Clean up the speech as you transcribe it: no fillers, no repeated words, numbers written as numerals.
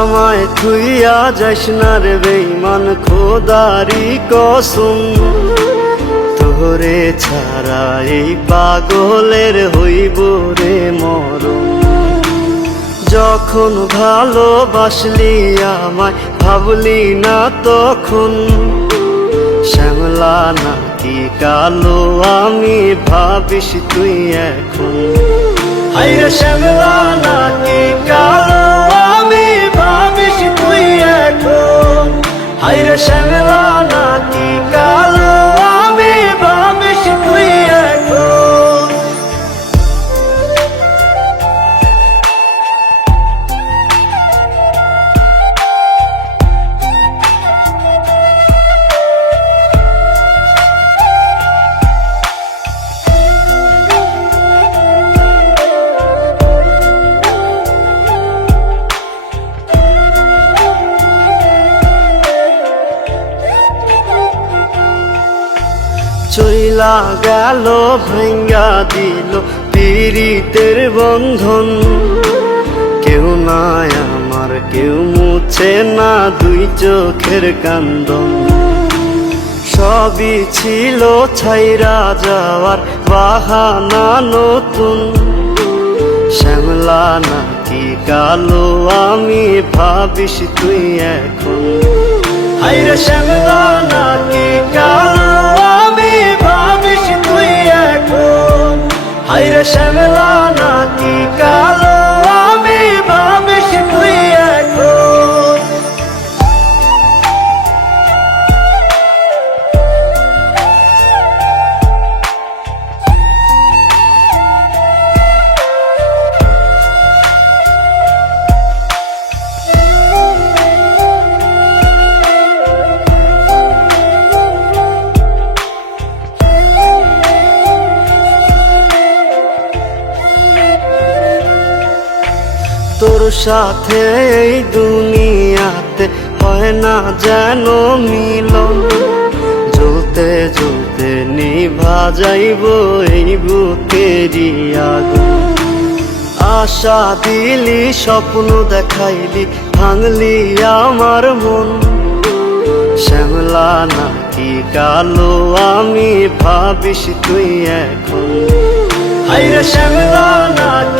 আমায় থুইয়া যাস না রে বেঈমান, খোদারি কসম। তোরে ছাড়া এই পাগলের হইব রে মরণ। যখন ভালোবাসলি আমায় ভাবলি না তখন, শ্যামলা নাকি কালো আমি ভাবিস তুই এখন। হায়রে শ্যামলা নাকি কালো আমি ভাবিস তুই এখন। হায়রে শ্যামলা নাকি কালো আমি ভাবিস তুই এখন। চইলা গেল ভাঙ্গা দিল পীড়িতের বন্ধন। কেউ নাই আমার, কেউ মুছে না দুই চোখের কান্দন। সবই ছিল ছাইরা যাওয়ার বাহানা নতুন। শ্যামলা নাকি কালো আমি ভাবিস তুই এখন। হায়রে শ্যামলা নাকি কালো আমি ভাবিস তুই এখন। হায়রে শ্যামলা নাকি কালো আমি ভাবিস তুই এখন। তোর সাথে এই দুনিয়াতে হয় না যেন মিলন। জ্বলতে জ্বলতে নিভা যাইব এই বুকেরই আগুন। আশা দিলি, স্বপ্ন দেখাইলি, ভাঙলি আমার মন। শ্যামলা নাকি কালো আমি ভাবিস তুই এখন। হায়রে শ্যামলা নাকি